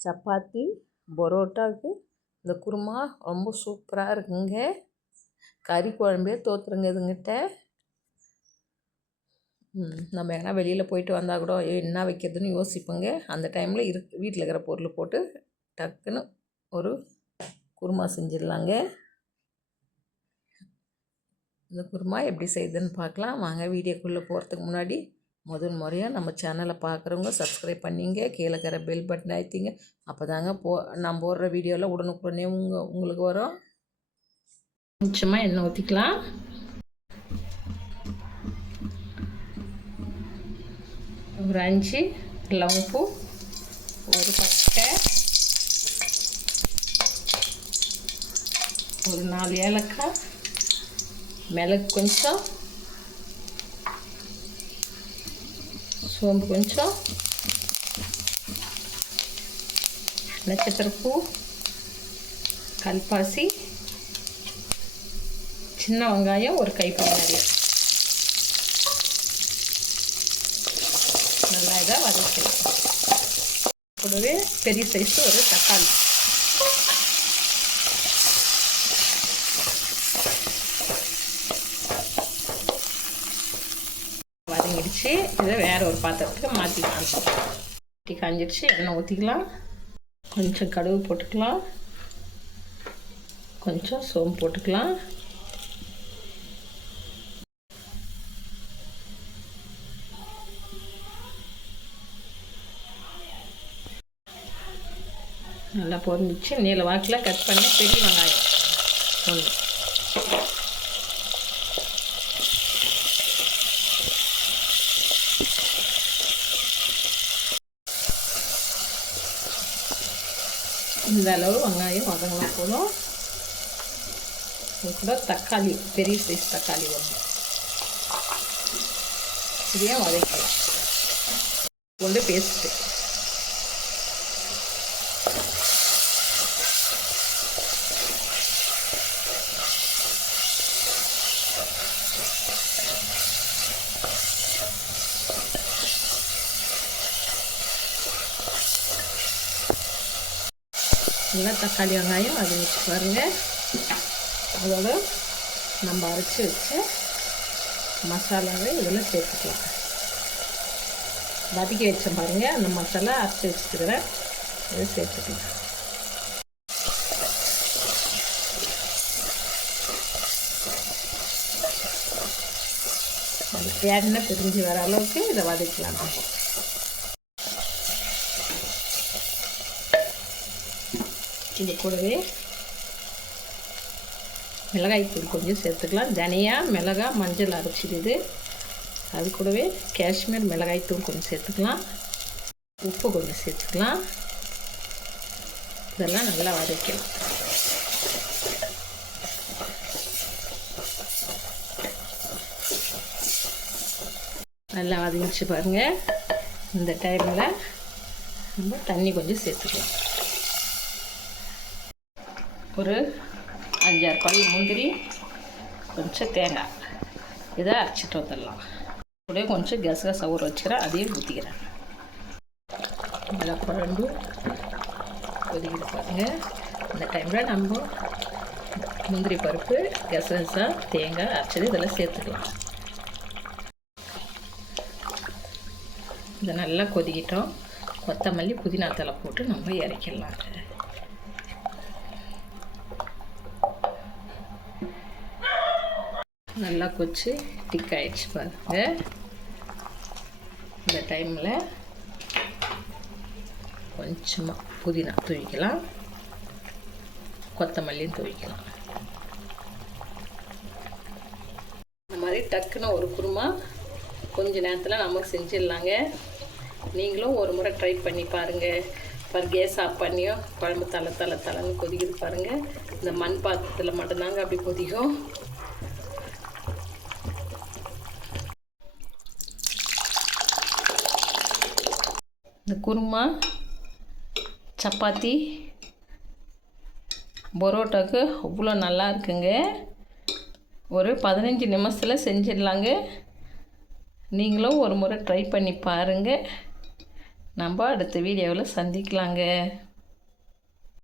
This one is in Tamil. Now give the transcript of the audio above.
சப்பாத்தி பரோட்டாவுக்கு இந்த குருமா ரொம்ப சூப்பராக இருக்குங்க. கறி குழம்பே தோற்றுருங்க இதுங்கிட்ட. நம்ம எங்கன்னா வெளியில் போயிட்டு வந்தால் கூட ஐயோ என்ன வைக்கிறதுன்னு யோசிப்போங்க. அந்த டைமில் இரு வீட்டில் இருக்கிற பொருள் போட்டு டக்குன்னு ஒரு குருமா செஞ்சிடலாங்க. இந்த குருமா எப்படி செய்யுதுன்னு பார்க்கலாம் வாங்க வீடியோக்குள்ளே போகிறதுக்கு முன்னாடி முதல் முறையாக நம்ம சேனலை பார்க்குறவங்க சப்ஸ்கிரைப் பண்ணிங்க கீழே இருக்கிற பெல் பட்டன் ஆயிட்டிங்க அப்போ தாங்க போ நான் போடுற வீடியோவில் உடனுக்குடனே உங்கள் உங்களுக்கு வரும். நிச்சயமாக எண்ணெய் ஊற்றிக்கலாம் ஒரு அஞ்சு லவங்கு ஒரு பட்டை ஒரு நாலு ஏலக்காய் மிளகு கொஞ்சம் சோம்பு கொஞ்சம் நட்சத்திரப்பூ கல்பாசி சின்ன வெங்காயம் ஒரு கைப்பிடி நிறைய நல்லா இதாக வதக்கி கூடவே பெரிய சைஸ் ஒரு தக்காளி வதங்கிடுச்சு இதை வேறு ஒரு பாத்திரத்துக்கு மாற்றிக்கலாம் ஊற்றி காஞ்சிடுச்சு எண்ணெய் ஊற்றிக்கலாம் கொஞ்சம் கடுகு போட்டுக்கலாம். கொஞ்சம் சோம்பு போட்டுக்கலாம். நல்லா பொரிஞ்சிச்சு. நீல வாக்கில் கட் பண்ணி பெரிய வெங்காயம். ஒன்று இந்த அளவு வெங்காயம் வதங்கினா போதும். கூட தக்காளி பெரிய சைஸ் தக்காளி வந்து சரியாக வதக்கலாம் கொண்டு பேஸ்ட்டு நல்லா தக்காளி வெங்காயம் அது வச்சு பாருங்கள் அதோட நம்ம அரைச்சி வச்ச மசாலாவை இதில் சேர்த்துக்கலாம். வதக்கி வச்ச பாருங்கள் அந்த மசாலா அரைச்சி வச்சுக்கிறேன் இதை சேர்த்துக்கலாம். எண்ணெய் பிரிஞ்சு வர அளவுக்கு இதை வதக்கலாம் இது கூடவே மிளகாய்த்தூள் கொஞ்சம் சேர்த்துக்கலாம். தனியா மிளகாய் மஞ்சள் அரைச்சிடுது அது கூடவே காஷ்மீர் மிளகாய்த்தூள் கொஞ்சம் சேர்த்துக்கலாம். உப்பு கொஞ்சம் சேர்த்துக்கலாம். இதெல்லாம் நல்லா வதக்கலாம் நல்லா வதங்கிச்சு பாருங்கள் இந்த டைமில் நம்ம தண்ணி கொஞ்சம் சேர்த்துக்கலாம். ஒரு அஞ்சாறு பல் முந்திரி கொஞ்சம் தேங்காய். இதை அரைச்சிட்டு வந்துடலாம். அப்படியே கொஞ்சம் கசகசா ஊற வச்சுக்கிறேன். அதையும் ஊற்றிக்கிறேன் நல்லா குழம்பு கொதிக்கிட்டு பாருங்க. இந்த டைமில் நம்ம முந்திரி பருப்பு கசகசா தேங்காய் அரைச்சது இதெல்லாம் சேர்த்துக்கலாம். இதை நல்லா கொதிக்கிட்டோம். கொத்தமல்லி புதினா தலை போட்டு நம்ம இறக்கிடலாம். நல்லா கொச்சு டிக் ஆகிடுச்சு பாருங்கள் இந்த டைமில் கொஞ்சமாக புதினா துவிக்கலாம். கொத்தமல்லியும் துவிக்கலாம். இந்த மாதிரி டக்குன்னு ஒரு குருமா கொஞ்ச நேரத்தில் நம்ம செஞ்சிடலாங்க. நீங்களும் ஒரு முறை ட்ரை பண்ணி பாருங்கள் பாரு கேஸ் ஆஃப் பண்ணியோ குழம்பு தலை தலை தலைன்னு கொதிக்குது பாருங்கள் இந்த மண் பாத்திரத்தில் மட்டும்தாங்க அப்படி கொதிக்கும். இந்த குருமா சப்பாத்தி பரோட்டாவுக்கு அவ்வளோ நல்லா இருக்குங்க. ஒரு பதினஞ்சு நிமிஷத்தில் செஞ்சிடலாங்க. நீங்களும் ஒரு முறை ட்ரை பண்ணி பாருங்கள் நம்ம அடுத்த வீடியோவில் சந்திக்கலாங்க.